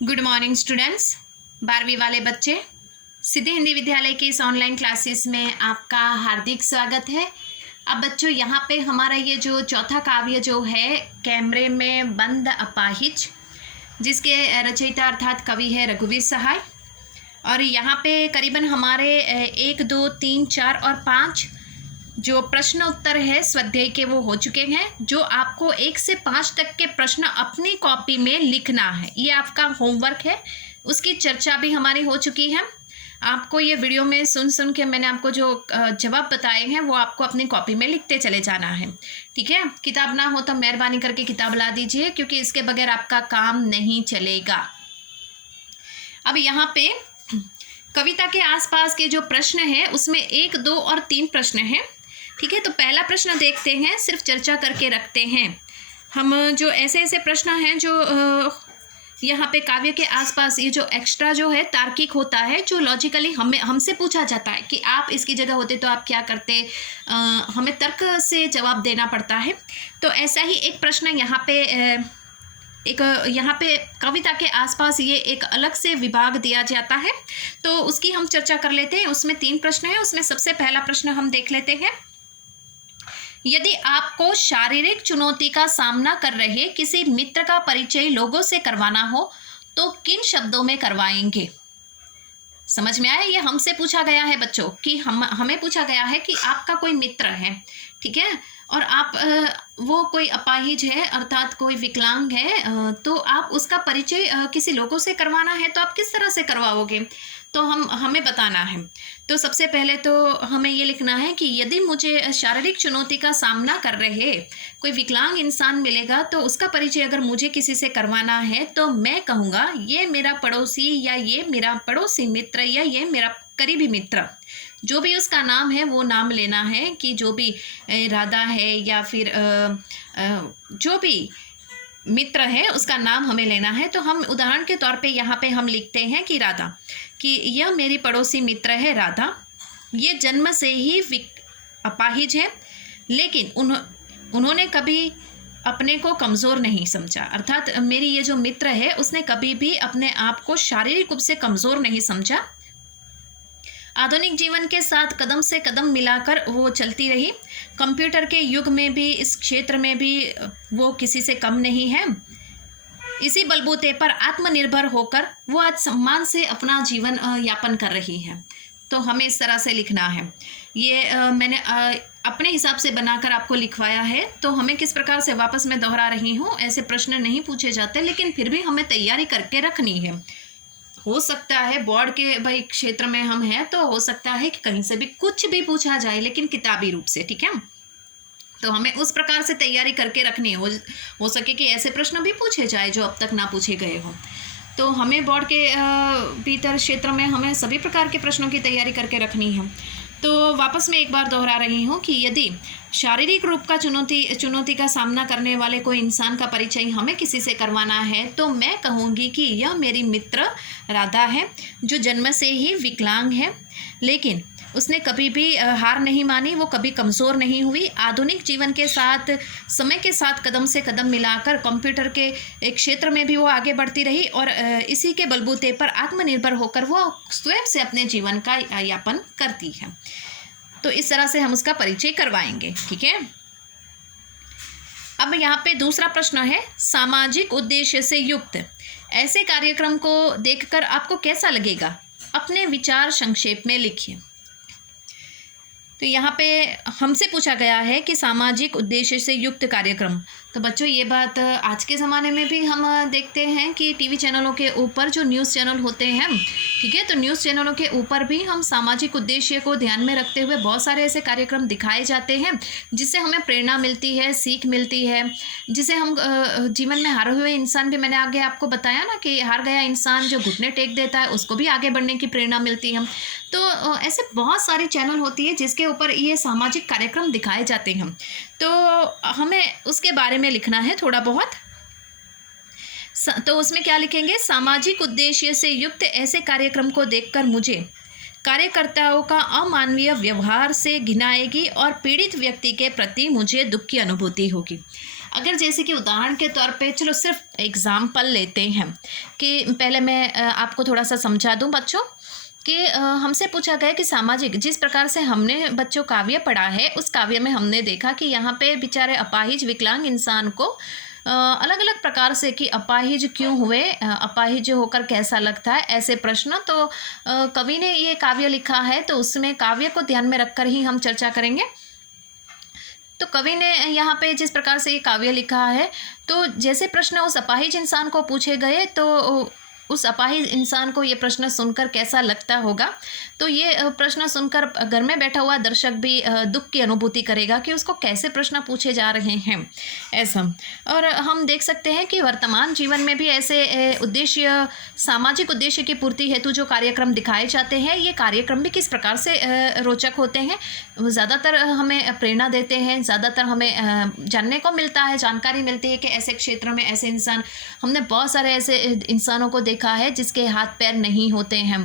Good morning students. 12वीं वाले बच्चे, सिद्धि हिंदी विद्यालय की इस ऑनलाइन क्लासेस में आपका हार्दिक स्वागत है। अब बच्चों, यहाँ पे हमारा ये जो चौथा काव्य जो है कैमरे में बंद अपाहिज, जिसके रचयिता अर्थात कवि है रघुवीर सहाय। और यहाँ पे करीबन हमारे 1, 2, 3, 4 और 5 जो प्रश्न उत्तर है स्वाध्याय के वो हो चुके हैं। जो आपको 1 से 5 तक के प्रश्न अपनी कॉपी में लिखना है, ये आपका होमवर्क है। उसकी चर्चा भी हमारी हो चुकी है। आपको ये वीडियो में सुन के मैंने आपको जो जवाब बताए हैं वो आपको अपनी कॉपी में लिखते चले जाना है, ठीक है। किताब ना हो तो मेहरबानी करके किताब ला दीजिए, क्योंकि इसके बगैर आपका काम नहीं चलेगा। अब यहाँ पे कविता के आसपास के जो प्रश्न हैं उसमें 1, 2 और 3 प्रश्न हैं, ठीक है। तो पहला प्रश्न देखते हैं, सिर्फ चर्चा करके रखते हैं हम। जो ऐसे प्रश्न हैं जो यहाँ पे काव्य के आसपास, ये जो एक्स्ट्रा जो है तार्किक होता है, जो लॉजिकली हमसे पूछा जाता है कि आप इसकी जगह होते तो आप क्या करते, हमें तर्क से जवाब देना पड़ता है। तो ऐसा ही एक प्रश्न यहाँ पे कविता के आसपास ये एक अलग से विभाग दिया जाता है, तो उसकी हम चर्चा कर लेते हैं। उसमें 3 प्रश्न हैं। उसमें सबसे पहला प्रश्न हम देख लेते हैं। यदि आपको शारीरिक चुनौती का सामना कर रहे किसी मित्र का परिचय लोगों से करवाना हो तो किन शब्दों में करवाएंगे? समझ में आया? ये हमसे पूछा गया है बच्चों, कि हमें पूछा गया है कि आपका कोई मित्र है, ठीक है, और आप वो कोई अपाहिज है अर्थात कोई विकलांग है, तो आप उसका परिचय किसी लोगों से करवाना है, तो आप किस तरह से करवाओगे? तो हमें बताना है। तो सबसे पहले तो हमें ये लिखना है कि यदि मुझे शारीरिक चुनौती का सामना कर रहे कोई विकलांग इंसान मिलेगा तो उसका परिचय अगर मुझे किसी से करवाना है तो मैं कहूँगा ये मेरा पड़ोसी, या ये मेरा पड़ोसी मित्र, या ये मेरा करीबी मित्र। जो भी उसका नाम है वो नाम लेना है, कि जो भी राधा है या फिर जो भी मित्र है उसका नाम हमें लेना है। तो हम उदाहरण के तौर पे यहाँ पे हम लिखते हैं कि राधा, कि यह मेरी पड़ोसी मित्र है राधा। ये जन्म से ही अपाहिज है, लेकिन उन्होंने कभी अपने को कमज़ोर नहीं समझा। अर्थात मेरी ये जो मित्र है उसने कभी भी अपने आप को शारीरिक रूप से कमज़ोर नहीं समझा। आधुनिक जीवन के साथ कदम से कदम मिलाकर वो चलती रही। कंप्यूटर के युग में भी, इस क्षेत्र में भी वो किसी से कम नहीं है। इसी बलबूते पर आत्मनिर्भर होकर वो आज सम्मान से अपना जीवन यापन कर रही है। तो हमें इस तरह से लिखना है। ये मैंने अपने हिसाब से बनाकर आपको लिखवाया है। तो हमें किस प्रकार से, वापस मैं दोहरा रही हूँ, ऐसे प्रश्न नहीं पूछे जाते, लेकिन फिर भी हमें तैयारी करके रखनी है। हो सकता है बोर्ड के भाई क्षेत्र में हम हैं तो हो सकता है कि कहीं से भी कुछ भी पूछा जाए, लेकिन किताबी रूप से, ठीक है। तो हमें उस प्रकार से तैयारी करके रखनी है। हो सके कि ऐसे प्रश्न भी पूछे जाए जो अब तक ना पूछे गए हों। तो हमें बोर्ड के भीतर क्षेत्र में हमें सभी प्रकार के प्रश्नों की तैयारी करके रखनी है। तो वापस मैं एक बार दोहरा रही हूँ कि यदि शारीरिक रूप का चुनौती का सामना करने वाले कोई इंसान का परिचय हमें किसी से करवाना है तो मैं कहूँगी कि यह मेरी मित्र राधा है, जो जन्म से ही विकलांग है, लेकिन उसने कभी भी हार नहीं मानी, वो कभी कमज़ोर नहीं हुई। आधुनिक जीवन के साथ, समय के साथ कदम से कदम मिलाकर कंप्यूटर के एक क्षेत्र में भी वो आगे बढ़ती रही, और इसी के बलबूते पर आत्मनिर्भर होकर वो स्वयं से अपने जीवन का यापन करती है। तो इस तरह से हम उसका परिचय करवाएंगे, ठीक है। अब यहाँ पे दूसरा प्रश्न है, सामाजिक उद्देश्य से युक्त ऐसे कार्यक्रम को देखकर आपको कैसा लगेगा? अपने विचार संक्षेप में लिखिए। तो यहाँ पे हमसे पूछा गया है कि सामाजिक उद्देश्य से युक्त कार्यक्रम। तो बच्चों, ये बात आज के ज़माने में भी हम देखते हैं कि टीवी चैनलों के ऊपर जो न्यूज़ चैनल होते हैं, ठीक है, तो न्यूज़ चैनलों के ऊपर भी हम सामाजिक उद्देश्य को ध्यान में रखते हुए बहुत सारे ऐसे कार्यक्रम दिखाए जाते हैं जिससे हमें प्रेरणा मिलती है, सीख मिलती है, जिसे हम जीवन में हारे हुए इंसान भी, मैंने आगे आपको बताया ना कि हार गया इंसान जो घुटने टेक देता है उसको भी आगे बढ़ने की प्रेरणा मिलती है। तो ऐसे बहुत सारे चैनल होती है जिसके ऊपर ये सामाजिक कार्यक्रम दिखाए जाते हैं। तो हमें उसके बारे में लिखना है थोड़ा बहुत। तो उसमें क्या लिखेंगे? सामाजिक उद्देश्य से युक्त ऐसे कार्यक्रम को देखकर मुझे कार्यकर्ताओं का अमानवीय व्यवहार से घिन आएगी और पीड़ित व्यक्ति के प्रति मुझे दुख की अनुभूति होगी। अगर जैसे कि उदाहरण के तौर पे चलो सिर्फ एग्ज़ाम्पल लेते हैं कि पहले मैं आपको थोड़ा सा समझा दूं बच्चों कि हमसे पूछा गया कि सामाजिक जिस प्रकार से हमने बच्चों काव्य पढ़ा है उस काव्य में हमने देखा कि यहाँ पे बेचारे अपाहिज विकलांग इंसान को अलग अलग प्रकार से कि अपाहिज क्यों हुए, अपाहिज होकर कैसा लगता है, ऐसे प्रश्न। तो कवि ने ये काव्य लिखा है तो उसमें काव्य को ध्यान में रखकर ही हम चर्चा करेंगे। तो कवि ने यहाँ पे जिस प्रकार से ये काव्य लिखा है तो जैसे प्रश्न उस अपाहिज इंसान को पूछे गए तो उस अपाहिज इंसान को ये प्रश्न सुनकर कैसा लगता होगा। तो ये प्रश्न सुनकर घर में बैठा हुआ दर्शक भी दुख की अनुभूति करेगा कि उसको कैसे प्रश्न पूछे जा रहे हैं ऐसा। और हम देख सकते हैं कि वर्तमान जीवन में भी ऐसे उद्देश्य, सामाजिक उद्देश्य की पूर्ति हेतु जो कार्यक्रम दिखाए जाते हैं, ये कार्यक्रम भी किस प्रकार से रोचक होते हैं, ज़्यादातर हमें प्रेरणा देते हैं, ज़्यादातर हमें जानने को मिलता है, जानकारी मिलती है कि ऐसे क्षेत्र में ऐसे इंसान, हमने बहुत सारे ऐसे इंसानों को देखा है जिसके हाथ पैर नहीं होते हैं,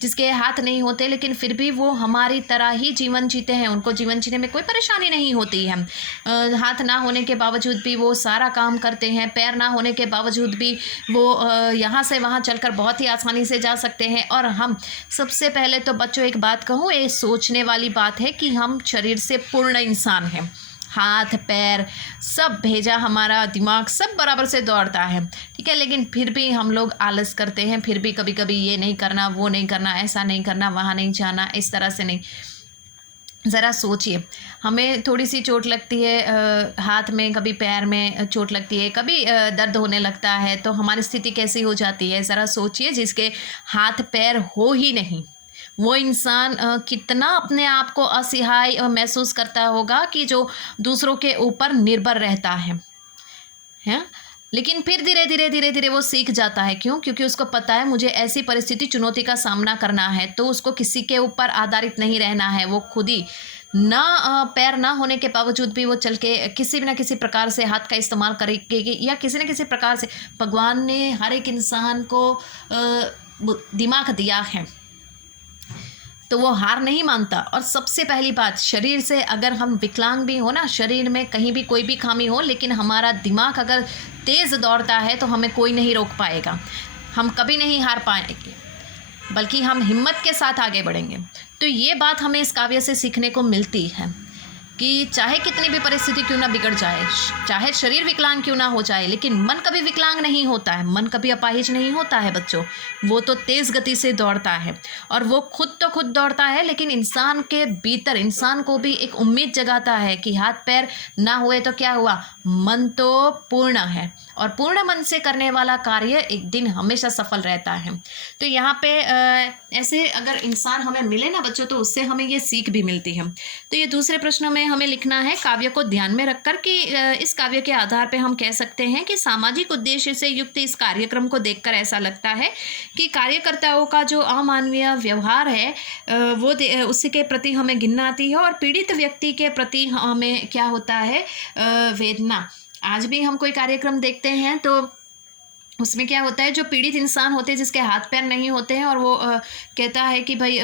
जिसके हाथ नहीं होते लेकिन फिर भी वो हमारी तरह ही जीवन जीते हैं, उनको जीवन जीने में कोई परेशानी नहीं होती है। हाथ ना होने के बावजूद भी वो सारा काम करते हैं, पैर ना होने के बावजूद भी वो यहाँ से वहाँ चलकर बहुत ही आसानी से जा सकते हैं। और हम सबसे पहले तो बच्चों एक बात कहूँ, ये सोचने वाली बात है कि हम शरीर से पूर्ण इंसान हैं, हाथ पैर सब, भेजा हमारा दिमाग सब बराबर से दौड़ता है, ठीक है, लेकिन फिर भी हम लोग आलस करते हैं, फिर भी कभी कभी ये नहीं करना, वो नहीं करना, ऐसा नहीं करना, वहाँ नहीं जाना, इस तरह से नहीं। ज़रा सोचिए, हमें थोड़ी सी चोट लगती है हाथ में, कभी पैर में चोट लगती है, कभी दर्द होने लगता है, तो हमारी स्थिति कैसी हो जाती है। ज़रा सोचिए, जिसके हाथ पैर हो ही नहीं वो इंसान कितना अपने आप को असहाय महसूस करता होगा कि जो दूसरों के ऊपर निर्भर रहता है। लेकिन फिर धीरे धीरे धीरे धीरे वो सीख जाता है। क्यों? क्योंकि उसको पता है मुझे ऐसी परिस्थिति, चुनौती का सामना करना है, तो उसको किसी के ऊपर आधारित नहीं रहना है। वो खुद ही ना पैर ना होने के बावजूद भी वो चल के किसी भी ना किसी प्रकार से हाथ का इस्तेमाल करेगी, या किसी न किसी प्रकार से भगवान ने हर एक इंसान को दिमाग दिया है तो वो हार नहीं मानता। और सबसे पहली बात, शरीर से अगर हम विकलांग भी हो ना, शरीर में कहीं भी कोई भी खामी हो, लेकिन हमारा दिमाग अगर तेज़ दौड़ता है तो हमें कोई नहीं रोक पाएगा, हम कभी नहीं हार पाएंगे, बल्कि हम हिम्मत के साथ आगे बढ़ेंगे। तो ये बात हमें इस काव्य से सीखने को मिलती है कि चाहे कितनी भी परिस्थिति क्यों ना बिगड़ जाए, चाहे शरीर विकलांग क्यों ना हो जाए, लेकिन मन कभी विकलांग नहीं होता है, मन कभी अपाहिज नहीं होता है बच्चों। वो तो तेज़ गति से दौड़ता है, और वो खुद तो खुद दौड़ता है, लेकिन इंसान के भीतर इंसान को भी एक उम्मीद जगाता है कि हाथ पैर ना हुए तो क्या हुआ, मन तो पूर्ण है, और पूर्ण मन से करने वाला कार्य एक दिन हमेशा सफल रहता है। तो यहाँ पे ऐसे अगर इंसान हमें मिले ना बच्चों, तो उससे हमें ये सीख भी मिलती है। तो ये दूसरे प्रश्न में हमें लिखना है काव्य को ध्यान में रखकर कि इस काव्य के आधार पे हम कह सकते हैं कि सामाजिक उद्देश्य से युक्त इस कार्यक्रम को देखकर ऐसा लगता है कि कार्यकर्ताओं का जो अमानवीय व्यवहार है वो उसी के प्रति हमें घिन्ना आती है, और पीड़ित व्यक्ति के प्रति हमें क्या होता है, वेदना। आज भी हम कोई कार्यक्रम देखते हैं तो उसमें क्या होता है, जो पीड़ित इंसान होते हैं, जिसके हाथ पैर नहीं होते हैं, और वो कहता है कि भाई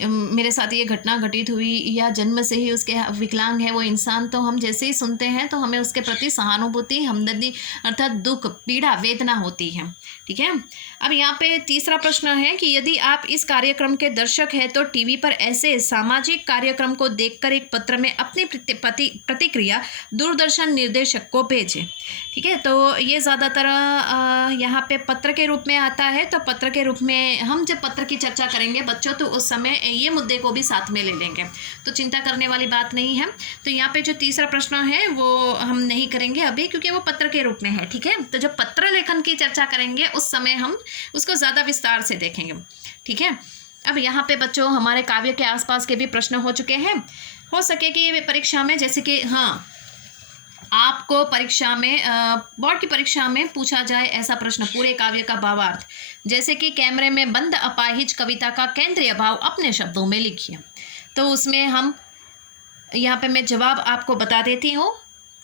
मेरे साथ ये घटना घटित हुई, या जन्म से ही उसके विकलांग है वो इंसान, तो हम जैसे ही सुनते हैं तो हमें उसके प्रति सहानुभूति, हमदर्दी अर्थात दुख, पीड़ा, वेदना होती है, ठीक है। अब यहाँ पे तीसरा प्रश्न है कि यदि आप इस कार्यक्रम के दर्शक हैं तो टीवी पर ऐसे सामाजिक कार्यक्रम को देखकर एक पत्र में अपनी प्रतिक्रिया दूरदर्शन निर्देशक को भेजें, ठीक है। तो ये ज़्यादातर यहाँ पे पत्र के रूप में आता है। तो पत्र के रूप में हम जब पत्र की चर्चा करेंगे बच्चों, तो उस समय ये मुद्दे को भी साथ में ले लेंगे, तो चिंता करने वाली बात नहीं है। तो यहाँ पे जो तीसरा प्रश्न है वो हम नहीं करेंगे अभी, क्योंकि वो पत्र के रूप में है, ठीक है। तो जब पत्र लेखन की चर्चा करेंगे उस समय हम उसको ज़्यादा विस्तार से देखेंगे, ठीक है। अब यहाँ पे बच्चों हमारे काव्य के आसपास के भी प्रश्न हो चुके हैं। हो सके कि परीक्षा में, जैसे कि हाँ, आपको परीक्षा में बोर्ड की परीक्षा में पूछा जाए ऐसा प्रश्न, पूरे काव्य का भावार्थ, जैसे कि कैमरे में बंद अपाहिज कविता का केंद्रीय भाव अपने शब्दों में लिखिए। तो उसमें हम यहाँ पे मैं जवाब आपको बता देती हूँ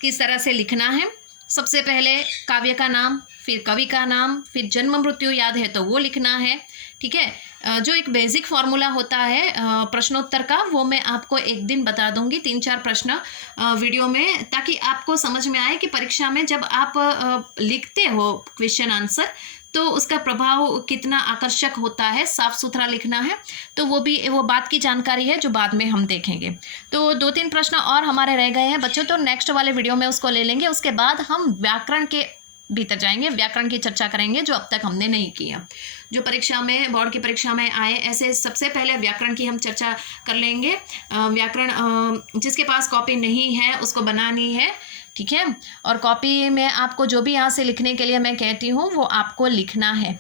किस तरह से लिखना है। सबसे पहले काव्य का नाम, फिर कवि का नाम, फिर जन्म मृत्यु याद है तो वो लिखना है। ठीक है, जो एक बेसिक फार्मूला होता है प्रश्नोत्तर का, वो मैं आपको एक दिन बता दूंगी, 3-4 प्रश्न वीडियो में, ताकि आपको समझ में आए कि परीक्षा में जब आप लिखते हो क्वेश्चन आंसर तो उसका प्रभाव कितना आकर्षक होता है, साफ सुथरा लिखना है। तो वो बात की जानकारी है जो बाद में हम देखेंगे। तो 2-3 प्रश्न और हमारे रह गए हैं बच्चों, तो नेक्स्ट वाले वीडियो में उसको ले लेंगे। उसके बाद हम व्याकरण के भीतर जाएंगे, व्याकरण की चर्चा करेंगे जो अब तक हमने नहीं किया, जो परीक्षा में, बोर्ड की परीक्षा में आए। ऐसे सबसे पहले व्याकरण की हम चर्चा कर लेंगे। व्याकरण जिसके पास कॉपी नहीं है उसको बनानी है, ठीक है। और कॉपी में आपको जो भी यहाँ से लिखने के लिए मैं कहती हूँ वो आपको लिखना है,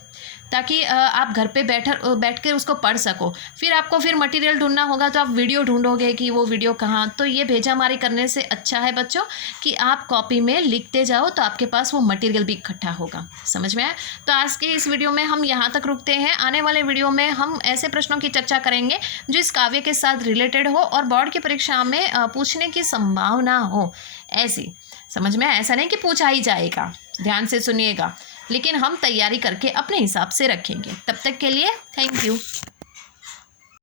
ताकि आप घर पे बैठ कर उसको पढ़ सको। फिर आपको मटेरियल ढूंढना होगा तो आप वीडियो ढूंढोगे कि वो वीडियो कहाँ। तो ये भेजामारी करने से अच्छा है बच्चों कि आप कॉपी में लिखते जाओ, तो आपके पास वो मटेरियल भी इकट्ठा होगा। समझ में आया? तो आज के इस वीडियो में हम यहाँ तक रुकते हैं। आने वाले वीडियो में हम ऐसे प्रश्नों की चर्चा करेंगे जो इस काव्य के साथ रिलेटेड हो और बोर्ड की परीक्षा में पूछने की संभावना हो। ऐसी समझ में, ऐसा नहीं कि पूछा ही जाएगा, ध्यान से सुनिएगा, लेकिन हम तैयारी करके अपने हिसाब से रखेंगे। तब तक के लिए थैंक यू।